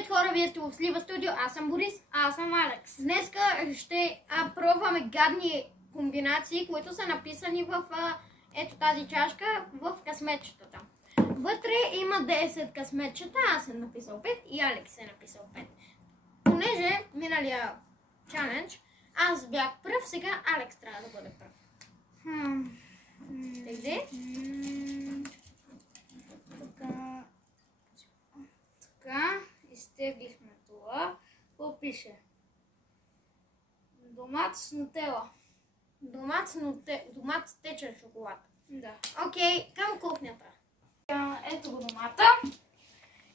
Здравейте хора, вие сте в Слива Студио, аз съм Борис. Аз съм Алекс. Днеска ще пробваме гадни комбинации, които са написани в ето тази чашка в късметчетата. Вътре има 10 късметчета, аз съм написал 5 и Алекс е написал 5. Понеже миналия чалендж аз бях пръв, сега Алекс трябва да бъде пръв. Тегле? Така, изтеглихме това. Какво пише? Домат с нутела. Домат с течен шоколад. Да. Окей, към кухнята. Ето го домата.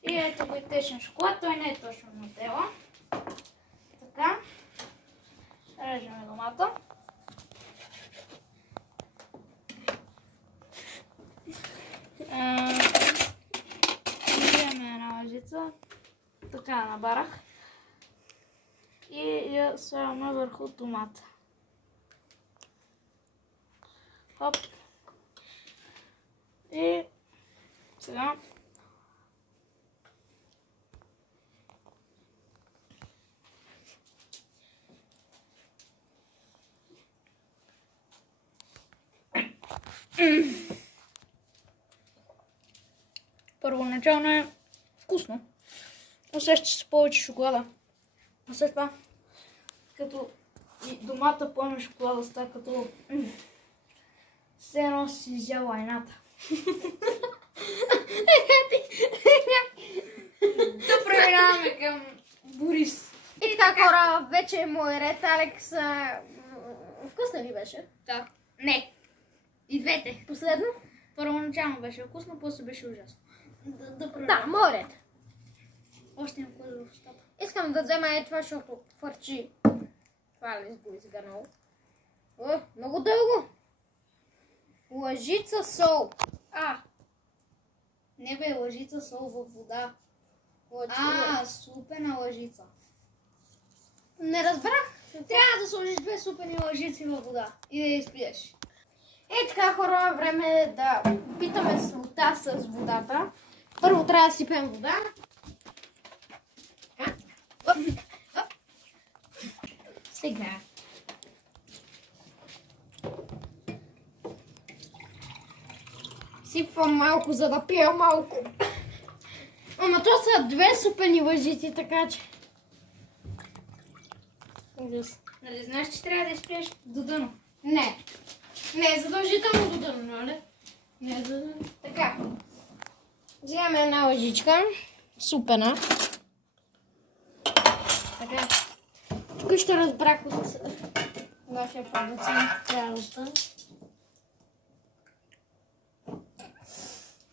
И ето го и течен шоколад. Той не е точно нутела. Така. Режеме домата. Вземем една лъжица. Така набарах. И я слагаме върху томата. Хоп. И сега първоначално е вкусно. Усеща се повече шоколада. А след това, като и домата поеме шоколада, става като все едно си изяла лайната. Да преминаваме към Борис. И така хора, вече е мой ред. Алекс, вкусно ли беше? Да. Не. И двете. Последно? Първоначално беше вкусно, после беше ужасно. Да, мой ред. Още имам вкус в устата. Искам да взема това, защото фърчи. Това ли го изгънал? О, много дълго. Лъжица сол. Не бе, лъжица сол във вода. Супена лъжица. Не разбрах. Трябва да сложиш 2 супени лъжици във вода и да я изпиеш. Е така хора, време е да опитаме солта с водата. Първо трябва да сипем вода. Сега. Сипвам малко, за да пия малко. Ама то са 2 супени лъжици, така че... Ужас. Нали знаеш, че трябва да изпиеш до дъно? Не. Не е задължително до дъно, нали? Не е задължително. Така. Вземаме една лъжичка. Супена. Така. Тук ще разбрах от вашия продуцент работа.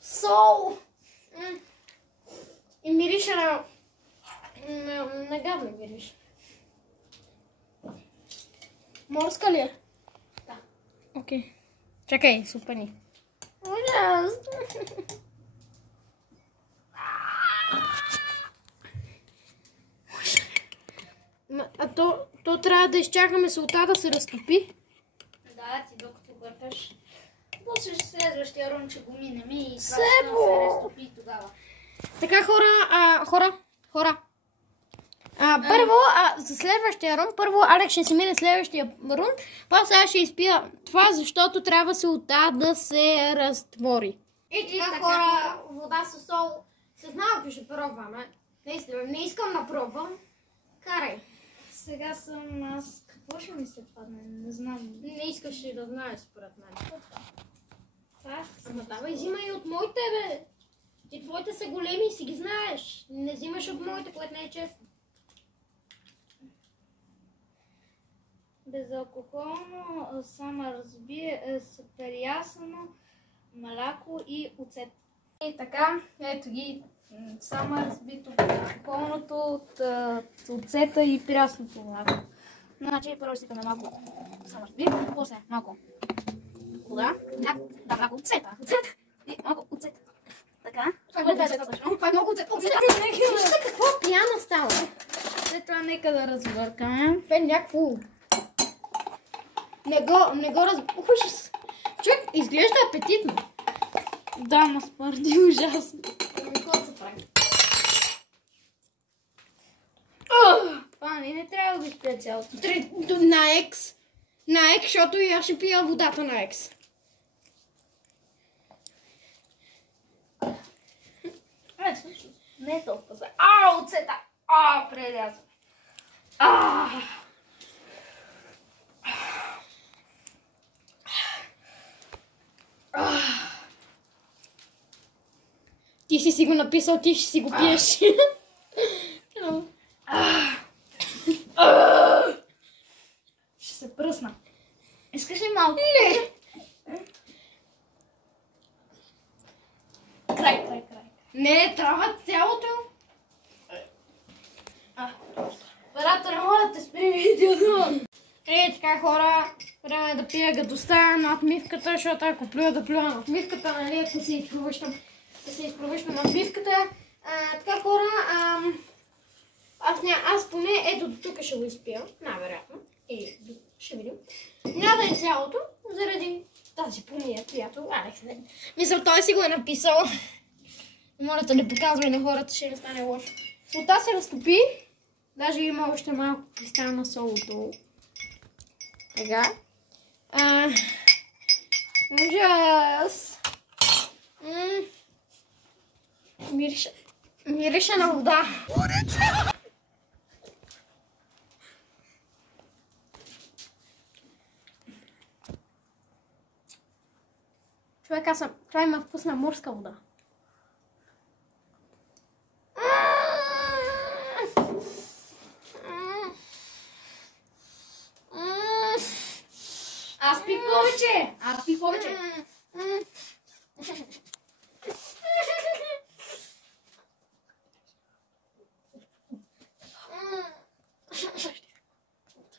Сол! И мирише на гадно мирише. Морска ли е? Да. Окей. Чакай, супени. Ужасно. А то трябва да изчакаме солта да се разтопи. Да, ти докато бъркаш. После следващия рун, че го минем и това ще се разтопи тогава. Така хора. Първо, за следващия рун, първо Алекс ще си мине следващия рун, после аз ще изпия това, защото трябва солта да се разтвори. И така хора, вода с сол, с малко ще пробваме. Наистина, не искам да пробвам. Карай. Сега съм аз. Какво ще ми се падне? Не знам. Не искаш ли да знаеш според мен. Това Ама давай, взимай от моите, бе. Ти твоите са големи и си ги знаеш. Не взимаш от моите, което не е честно. Безалкохолно, саморазбие, перясано, мляко и оцет. И така, ето ги само разбито безалкохолното от оцета и прясното мляко. Значи първо сипаме малко само разбито, после малко вода, малко оцета. И малко оцет. Така. Това е много оцет. Вижте какво пияна става. След това нека да разбъркаме. Това е някакво... Не го разбъркаш. Човек, изглежда апетитно. Да, ма смърди ужасно. Какво се прави? не трябва да го изпия цялото. На екс. На екс, защото и аз ще пия водата на екс. Не е толкова зле. Оцета! Прелязва. Ти си го написал, ти ще си го пиеш. Ще се пръсна. Искаш ли малко? Не. Край. Не, трябва цялото. Оператора, моля те, спри видеото. Така хора, време е да пия гадостта на отмивката, защото ако плюя да плюя на отмивката, нали, ако се изпровъщам на отмивката. Така хора, аз поне ето до тук ще го изпия, най-вероятно. И ще видим. Няма да е цялото, заради тази помия, която Алекс не. Мисля, той си го е написал. Моля да не показвай на хората, ще не стане лошо. Солта се разтопи. Даже има още малко кристал на сол отдолу. Така. Ужас. Мирише на вода. Човек, това има вкус на морска вода. Аз пих повече.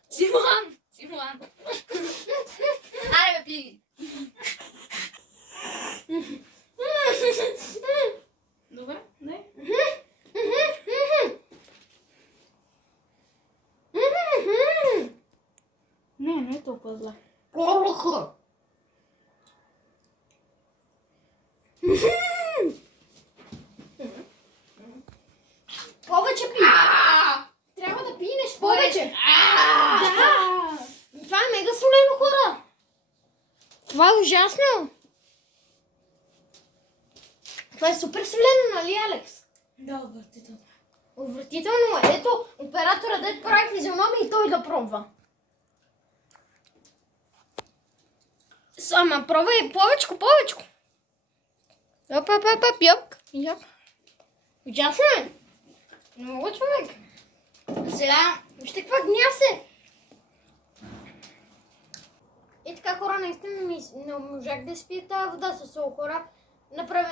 Симон. Айде бе, пи. Добре, не. Не е толкова зле. Повече пи! Трябва да пинеш повече! Да! Това е мега солено, хора! Това е ужасно! Това е супер солено, нали, Алекс? Да, отвратително. Отвратително е. Ето, оператора да прави физиономия и той да пробва. Ама пробвай повечко. Йоп. Ужасно е. Много човек. Сега, вижте каква гнясе. И така, хора, наистина не можах да спия тази вода със сол, хора.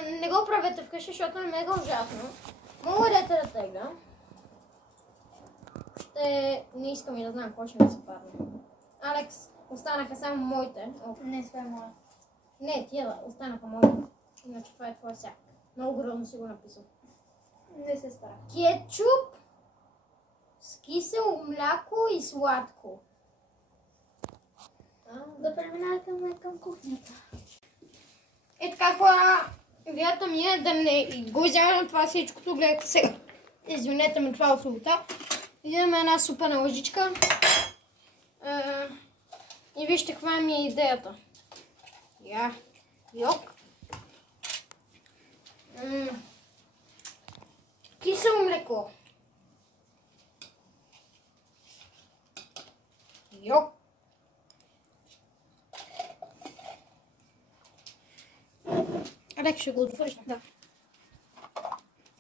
Не го правете вкъщи, защото е мега ужасно. Мога да тегля. Не искам и да знам какво ще ми се падне. Алекс, останаха само моите. Не, това е моя. Не, тия останаха моите. Иначе това е твой сяк. Много грозно си го написал. Не се стара. Кетчуп с кисело мляко и сладко. Да преминаваме към кухнята. Е така, хора, идеята ми е да не го изявам това всичкото. Гледайте сега. Извинете ме, това от солта. Идеме една супена лъжичка. И вижте каква ми е идеята. Йок. Кисело млеко. Йок. Алекс, ще го отвориш? Да.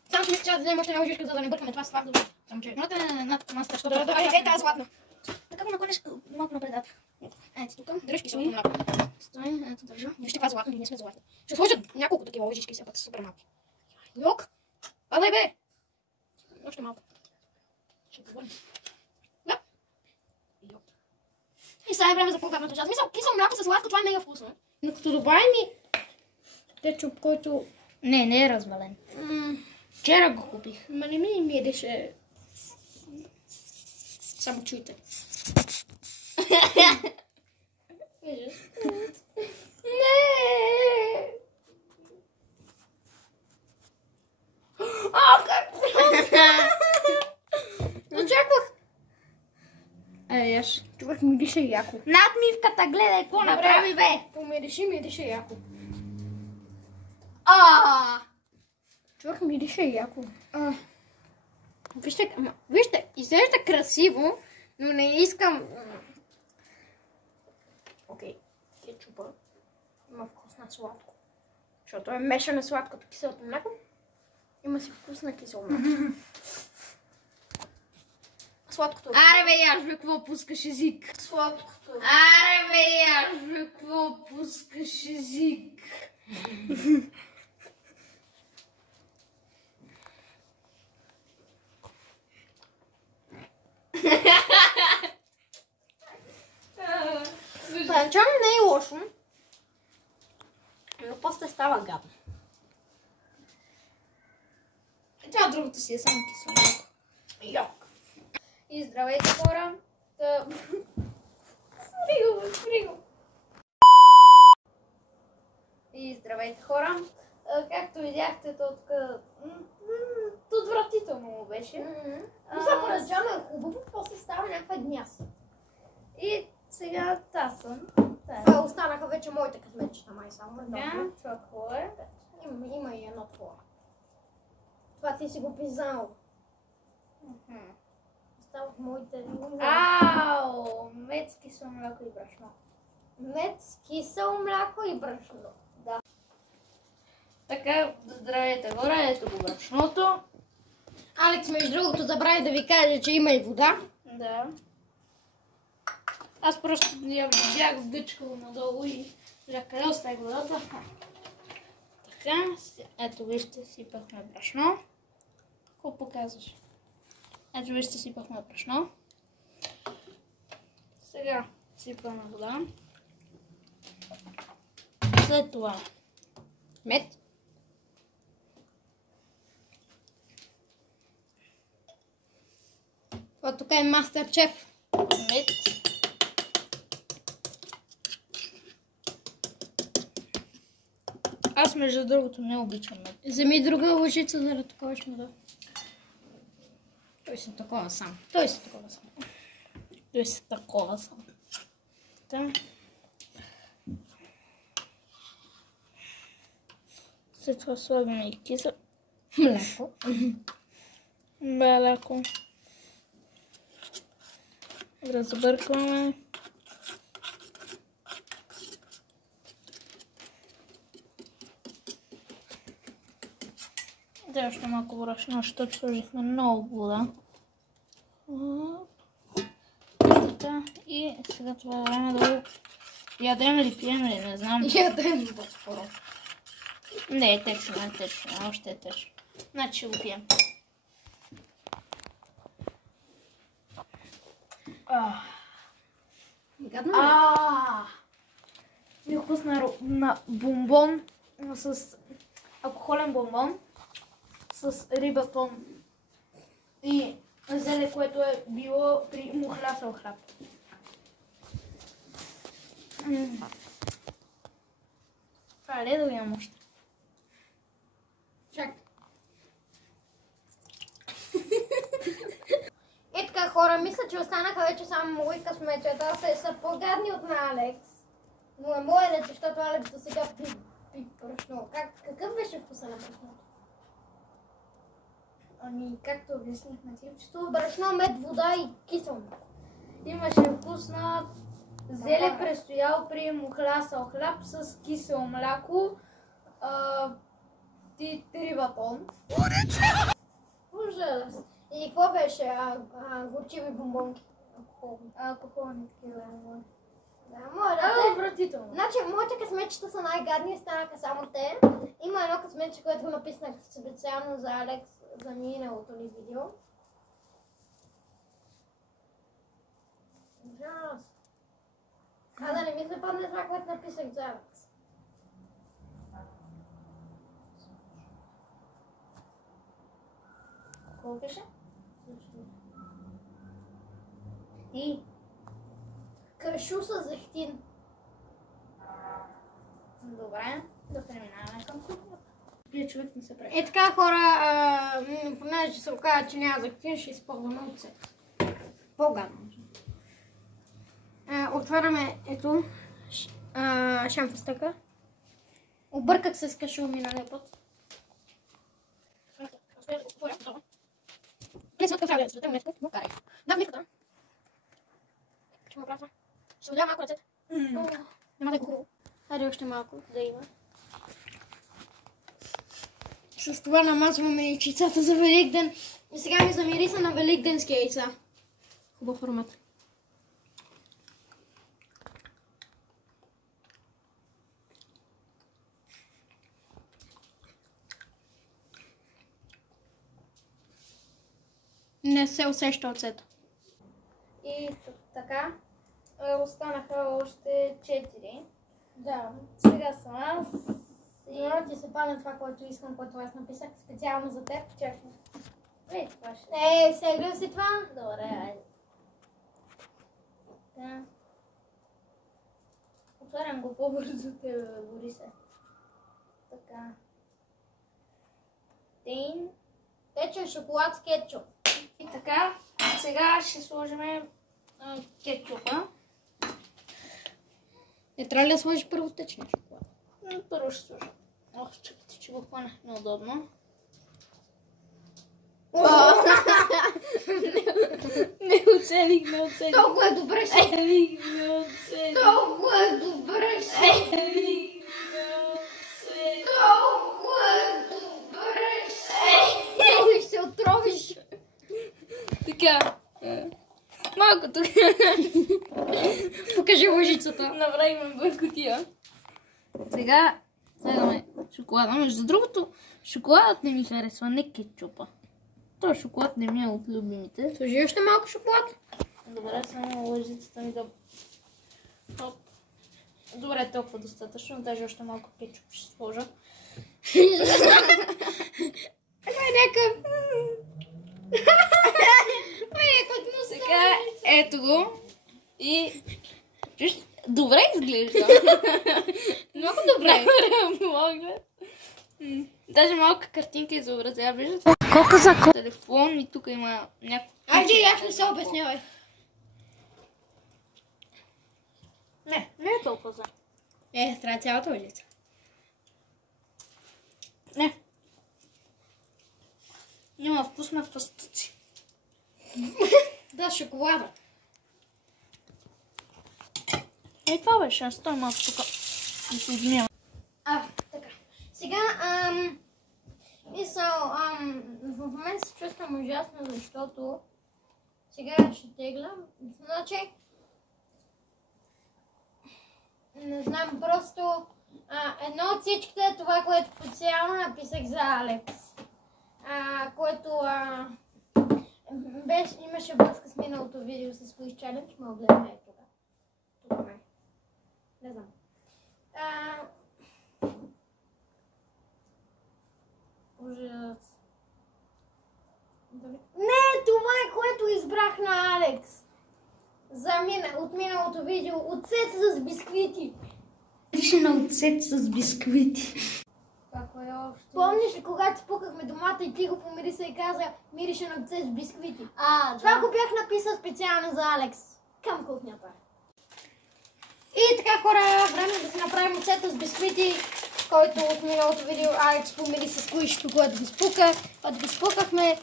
Само че мисля, че да вземем още една лъжичка, за да не бъркаме това с това. Само че... Над масата, защото... Ей, тази златна. Така го наклониш малко напредата. Ето тук. Дръжки са много. Стой, ето държа. Вижте каква златна, ние сме златни. Ще сложа няколко такива лъжички, все пак са супер малки. Йок! Падай бе! Още малко. Ще го върнем. Да. Йок. И сега е време за по-главната част. Мисля, кисело мляко със сладко, това е мега вкусно. Но като добавим и кетчуп, който... Не е развален. Вчера го купих. Ма не ми мирише. Само чуйте. Не! Как? Очаквах. Човек мирише яко. Надмивката, гледай, какво направи, бе? Помириши, мирише яко. А! Човек мирише яко. Вижте, изглежда красиво, но не искам... Окей, кетчупа има вкус на сладко. Защото е мешане сладкото киселото мляко. Има си вкус на кисело мляко. Сладкото е... Аре бе, яжбе, какво пускаш език? Сладкото е... Аре бе, яжбе, какво пускаш език? Първоначално не е лошо, но после става гадно. Това другото си е само кисело. Йок. И здравейте, хора. Спри го. И здравейте, хора. Както видяхте, тук отвратително му беше. Мисля, първоначално е хубаво, после става някаква гняса. И сега съм. Това останаха вече моите късметчета, май само. Да, това какво е? Има и едно такова. Това ти си го пизнал. Остават моите... Ау! Мед с кисело мляко и брашно. Мед с кисело мляко и брашно. Да. Така, здравейте, хора, ето го брашното. Алекс, между другото, забрави да ви каже, че има и вода. Да. Аз просто я бях вдъчкал надолу и бях къде оставих водата. Така, ето вижте, сипахме брашно. Какво показваш? Ето вижте, сипахме брашно. Сега сипваме вода. След това Мед. Това тук е мастер-чеф. мед. Аз между другото не обичам мед. Вземи друга лъжица, за да таковаш меда. Той си такова сам. Той си такова сам. Да. След това слагаме и кисело Мляко. мляко. Разбъркваме. Да, още малко брашно, защото сложихме много вода. Така, и сега това е време да го ядем ли, пием ли, не знам. Ядем по-скоро. Не е течно, още е течно. Значи го пием. Гадно Ми е вкус на бомбон, с алкохолен бомбон, с рибатон и зеле, което е било при мухлясъл хляб. Това ли да го имам още? Чакай. И така, хора, мисля, че останаха вече само мои късметчета. Те са по-гадни от на Алекс. Но е мое ред, защото Алекс до сега пи брашно. Какъв беше вкуса на брашното? Ами, както обяснихме типчето, Брашно, мед, вода и кисело мляко. имаше вкус на зеле престоял при мухлясъл хляб с кисело мляко и рибатон. Ужас. И какво беше? Горчиви бомбонки. Алкохолни такива. Да, моля. Отвратително. Значи, моите късметчета са най-гадни, станаха само те. Има едно късметче, което го написнах специално за Алекс, за миналото ни видео. Ужас. Да не ми се падне това, което написах за Алекс. Какво беше? И Кашу с зехтин. добре, да преминаваме към кухнята. Вие човек не се прави. Е така, хора, понеже се оказа, че няма зехтин, ще използваме оцет. По-гадно. Отваряме ето шамфустъка. Обърках се с кашул миналия път. Лесно кафе, да светем нещо, но карай. Да, миската. Ще му правя. Ще отдя малко ръцете. Няма да е хубаво. Хайде още малко да има. С това намазваме яйчицата за Великден. И сега ми замириса на великденски яйца. Хубав формат. Не се усеща оцето. И така, останаха още 4. Да. Сега съм аз. Добре, ти се падна това, което искам, което аз написах специално за теб. Чакай. Това ще... Сега си това? Добре, айде. Да. Отварям го по-бързо, Борисе. Така. Тейн. Течен шоколад с кетчуп. И така, сега ще сложим кетчупа. Не трябва ли да сложиш първо течния шоколад? Първо ще сложа. Ох, чакайте, че го хвана неудобно. Не оцелих. Толкова е добре ще. Не оцелих. Толкова е добре ще. Толкова е добре ще. Ще се отровиш. Така. Малко тук. Покажи лъжицата. Направихме бъркотия. Сега слагаме шоколада. Между другото, шоколадът не ми харесва, не кетчупа. Той шоколад не ми е от любимите. Сложи още малко шоколад. Добре, само лъжицата ми да... Хоп. Добре, толкова достатъчно. Даже още малко кетчуп ще сложа. Това е някакъв... Това е някакъв относ. Сега, ето го. И... Чуш, добре изглежда. Много добре. Мога. Даже малка картинка изобразява, виждате? Колко за телефон и тук има някакво... Айде, аз не се обяснявай. Не е толкова за. Трябва цялата лъжица. Не. Няма вкус на фъстъци. Да, шоколада. Това беше, аз той малко тук. Извинявам. Така. Сега, в момента се чувствам ужасно, защото сега ще теглям. Значи, не знам, просто едно от всичките е това, което специално написах за Алекс. Което имаше връзка с миналото видео с Quiz Challenge. Мога да гледаме тук. Тук май. Не знам. Ужас. Не, това е което избрах на Алекс. От миналото видео. Оцет с бисквити. Пише на оцет с бисквити. Какво е общо? Помниш ли, когато спукахме домата и ти го помириса и каза, мирише на оцет с бисквити? Да. Това го бях написал специално за Алекс. Към кухнята. И така, хора, време да си направим оцета с бисквити, който от миналото видео Алекс помириса с куището, което го спука. Когато го спукахме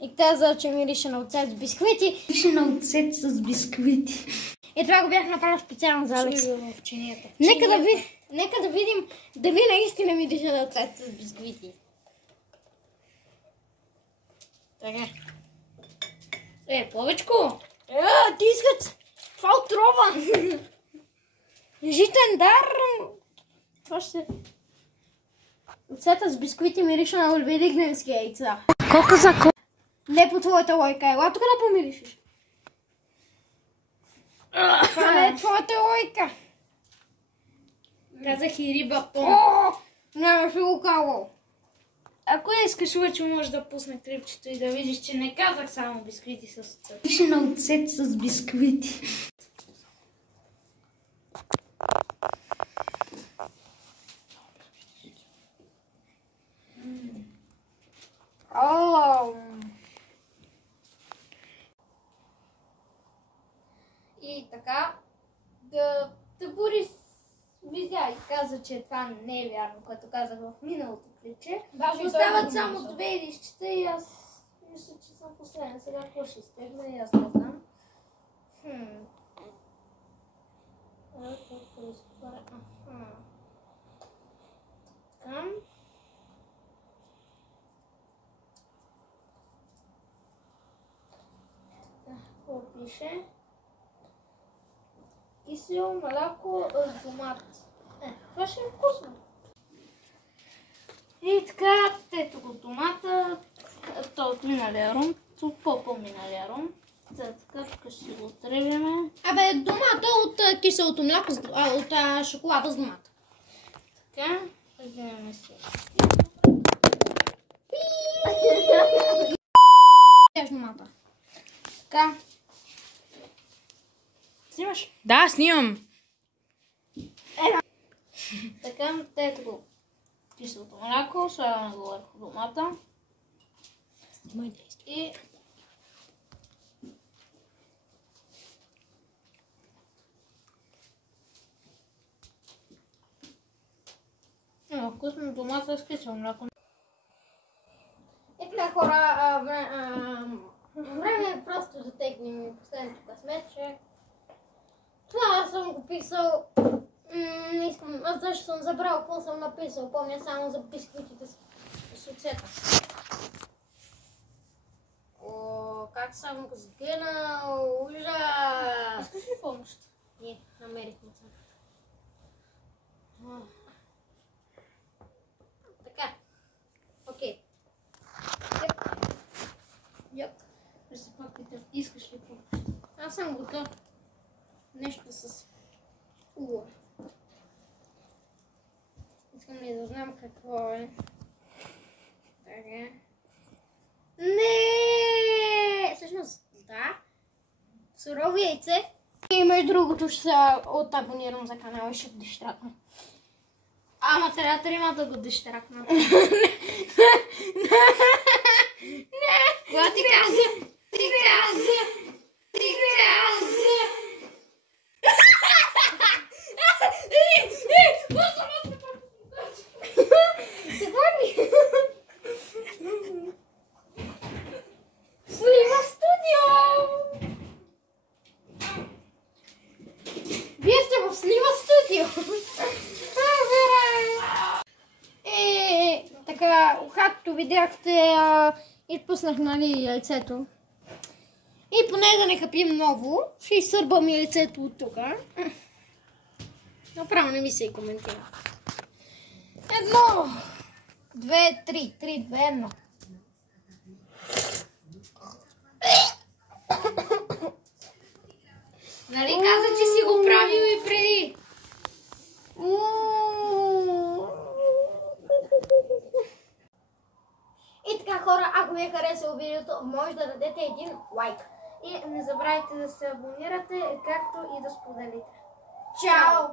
и каза, че мирише на оцет с бисквити. Пише на оцет с бисквити. И това го бях направил специално за Алекс. Нека да видим дали наистина мирише на оцет с бисквити. Така. Повечко. Ти искат това отрова. Житен дар. Това ще... Оцета с бисквити мирише на великденски яйца. Колко за колко? Не по твоята лойка. Ела тук да помиришеш. Това не е твоята лойка. Казах и риба пон. Нямаше лукаво. Ако искаш, вече може да пусна клипчето и да видиш, че не казах само бисквити с оцет. Пише на оцет с бисквити. И така, Борис видя и каза, че това не е вярно, което казах в миналото клипче. Даже Остават само 2 листчета и аз мисля, че съм последен. Сега какво ще изтегна и аз не знам. Така. Какво пише? Кисело мляко с домат. Това ще е вкусно. И така, ето го домата. То от миналия рум, от по-миналия рум. Така, тук ще си го отребяме. Абе, домата от киселото мляко, от шоколада с домата. Така, вземем си. Еш домата. Така. Снимаш? Да, снимам. Така, ето го киселото мляко, слагаме го върху домата. Снимай действие. И вкусно домата с кисело мляко. И така, хора, време е просто да тегнем последното късметче. Това съм го писал. Не искам, аз даже съм забрал какво съм написал. Помня само за бисквитите с оцета. О, как съм го сгинал, ужас! Искаш ли помощ? Не, намерихме се. Така. Окей. Йоп. Ще се пак питам, искаш ли помощ? Аз съм готов. Нещо с ула. Искам ли да знам какво е. Така. Не! Всъщност, да. Сурово яйце. И между другото ще се отабонирам за канала и ще го дещракна. Ама трябва 3 да го дещракна. Кога ти каза? Ти каза! Слива студио! Вие сте в Слива студио! Така, както видяхте, изпуснах, нали, яйцето. И поне да не хапим ново, ще изсърбам яйцето от тук. Направо не ми се и коментира. 1, 2, 3, 3, 2, 1. Нали каза, че си го правил и преди? И така, хора, ако ви е харесало видеото, може да дадете един лайк. И не забравяйте да се абонирате, както и да споделите. Чао!